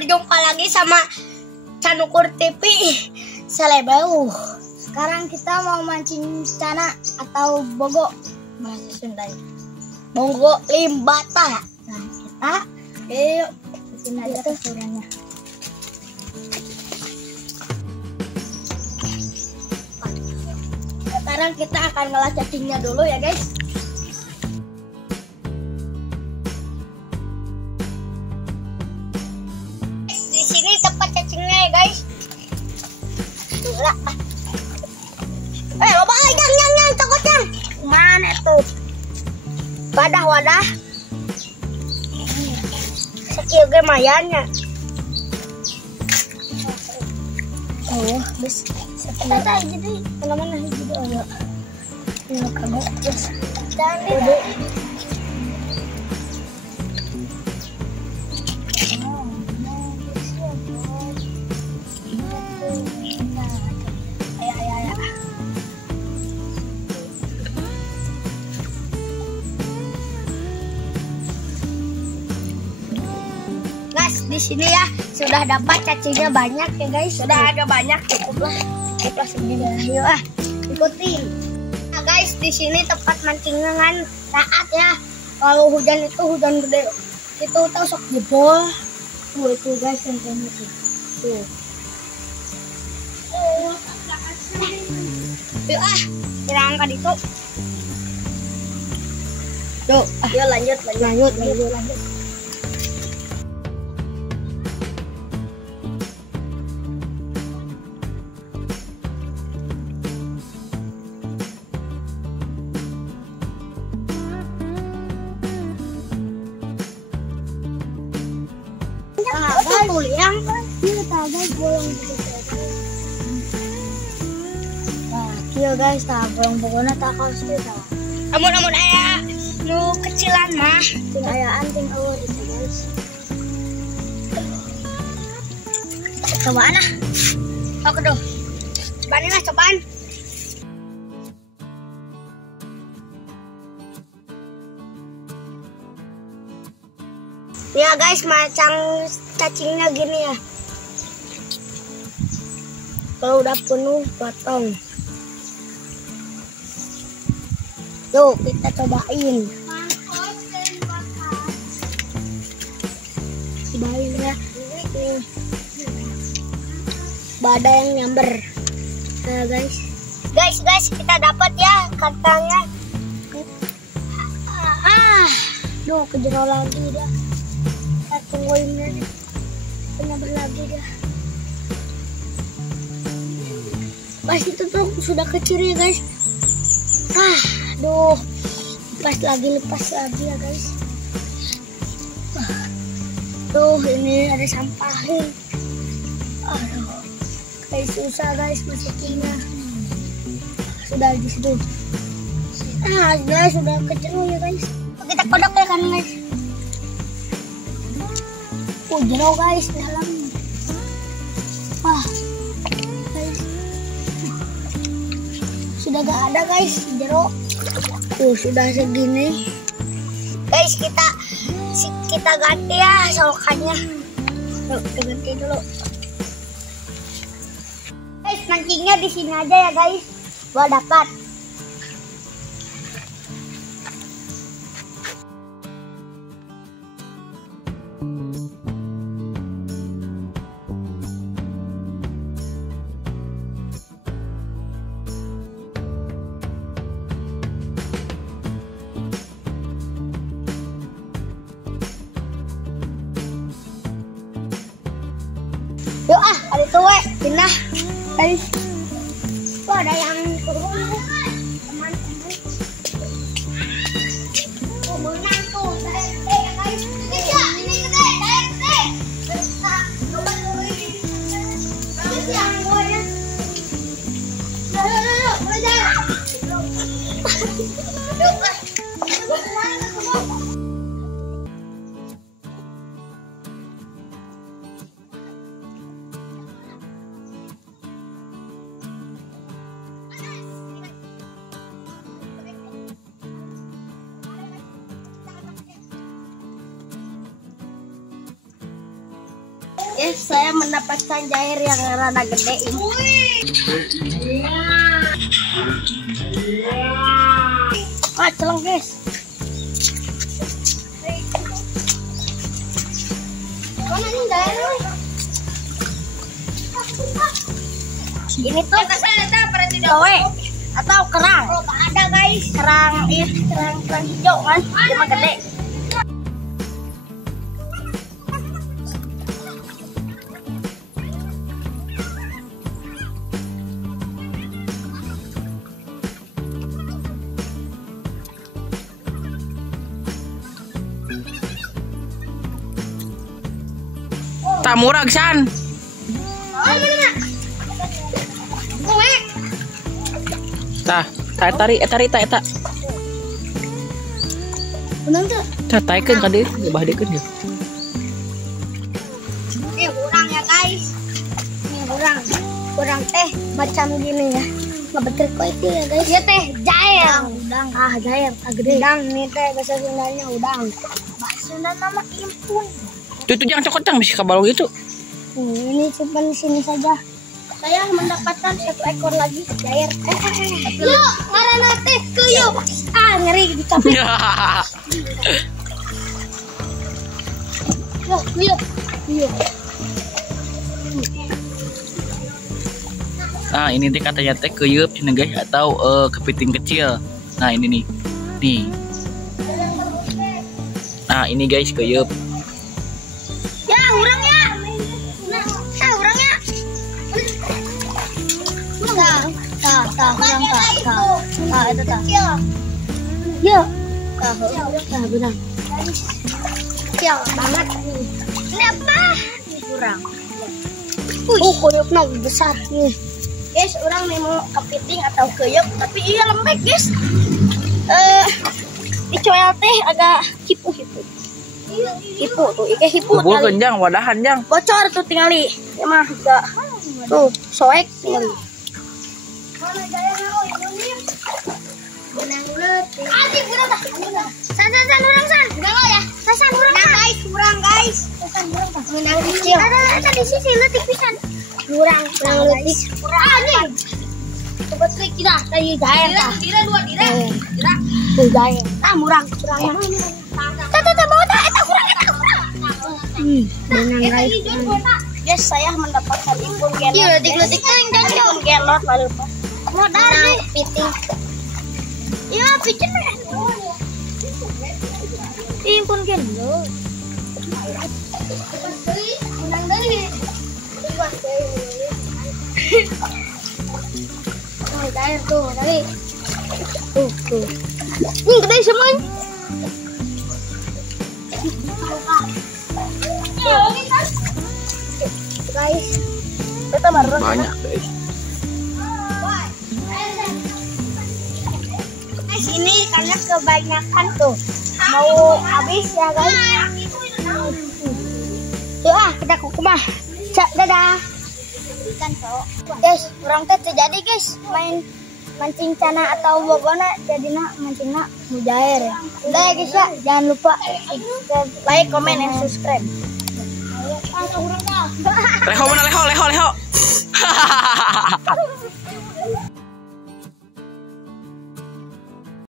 berjumpa lagi sama Canukur TV Selebeu. Sekarang kita mau mancing cana atau bogo bahasa Sundanya. Bogo limbata. Nah, kita yuk bikin aja teksturnya. Sekarang kita akan ngolah cacingnya dulu ya guys. Di sini tempat cacingnya ya guys. Loba yang tokotnya. Mana tuh? Wadah. Sekil ge mayanya. Oh, bes. Tata jadi mana hiji oh ya. Ini kagok terus. Dan di sini ya sudah dapat cacingnya banyak ya guys. Sudah agak banyak, cukuplah segini. Yuk ikutin. Nah guys, di sini tempat mancingnya kan saat ya. Kalau hujan itu hujan gede itu tahu sok jebol. Tuh itu guys contohnya tuh. Yuk kita angkat itu. Yuk lanjut. Yang Kita ada bolong gitu. nah, kieu guys, bolong-bolongna tak kaos kita. Amun aya nu kecilan mah, Ting ayaan ting eueuh itu guys. Cobaan lah. Oh keduh. Cobaan. Ya guys, macam cacingnya gini ya. Kalau udah penuh, potong. Yuk kita cobain. Cobain ya. Badai yang nyamber. Nah guys kita dapat ya katanya. Duh kejerol lagi dah. Tungguin penyambar lagi dah. Pas itu tuh sudah kecil ya guys. Lepas lagi ya guys. Tuh ini ada sampahin. Aduh, kayak susah guys masukinnya. Sudah di situ. Guys sudah kecil ya guys. Kita kodok ya kan guys. Jero guys di dalam. Guys. Sudah gak ada guys jero. Sudah segini. Guys kita ganti ya solokannya. Yuk kita ganti dulu. Guys mancingnya di sini aja ya guys. Gua dapat. Yuk ada itu pindah guys. Ada yang turun teman-teman. Menang tuh gede ya guys. Ini gede. Coba turunin. Bagus yang gua ya. Yes, saya mendapatkan jair yang rada gede ini. Ah, celeng guys. Mana ini jair? Ini tuh kowe atau kerang. Oh, ada guys. Kerang hijau kan, cuma gede. Tak murah San. Oh, mana? Kowe. Tarik tak. Benar tuh. Taikeun ka deui, bahdekeun ya. Ini kurang ya guys. Ini kurang teh macam gini ya. Nggak betul kok itu ya guys. Ya teh jair. Udang. Ah jair, gede. Udang nih teh bahasa Sundanya udang. Bahasa Sunda nama impun. Itu jangan cokot bisa kabalong itu. Ini simpan di sini saja. Saya mendapatkan 1 ekor lagi jair. Yuk, karena teh kuyup. Ah ngeri dicapit. Yuk. Nah, ini teh katanya teh keyeup cenah guys atau kepiting kecil. Nah, ini nih. Nih. Nah, ini guys keyeup. Ya, urangnya. Urangnya. Itu tah. Yuk. Benar. Kecil banget. Ini apa? Kurang. Kuyupnya besar nih. Guys, orang nih mau kepiting atau keyup, tapi iya lembek guys. Dicoel teh agak hipu. Hipu tuh, kayak hipu. Bubur genjang, wadahan jang. Bocor tuh tinggali. Ya mah enggak. Tuh, soek tinggali. Benang letih. Adik urang dah. San urang san. Enggak lo ya. San urang guys, urang guys. San urang dah. Benang kecil. Ada di sisi letih pisan. Urang letih. Ah nih. Coba trik kita dari jair dah. Dira. Tuh jair. Ah murang. Tata bawa dah eta kurang. Benang guys. Guys, saya mendapatkan impun gelot. Iya, letik-letik teh yang impun gelot lalu Pak. modal nih. Piting. Ya, pijen deh. Impun gelot. Menang deui. Oh, cair tuh, tadi. Tuh. Gede semua. Guys, Kita baru Banyak guys. guys ini karena kebanyakan tuh mau habis ya guys. Yuk kita kukumah. Dadah. ikan cok. Guys, orang teh terjadi guys main mancing cana atau bogona jadinya mancingna mujair ya. Udah ya guys ya, jangan lupa subscribe, Like, comment, and subscribe. Leho mana leho.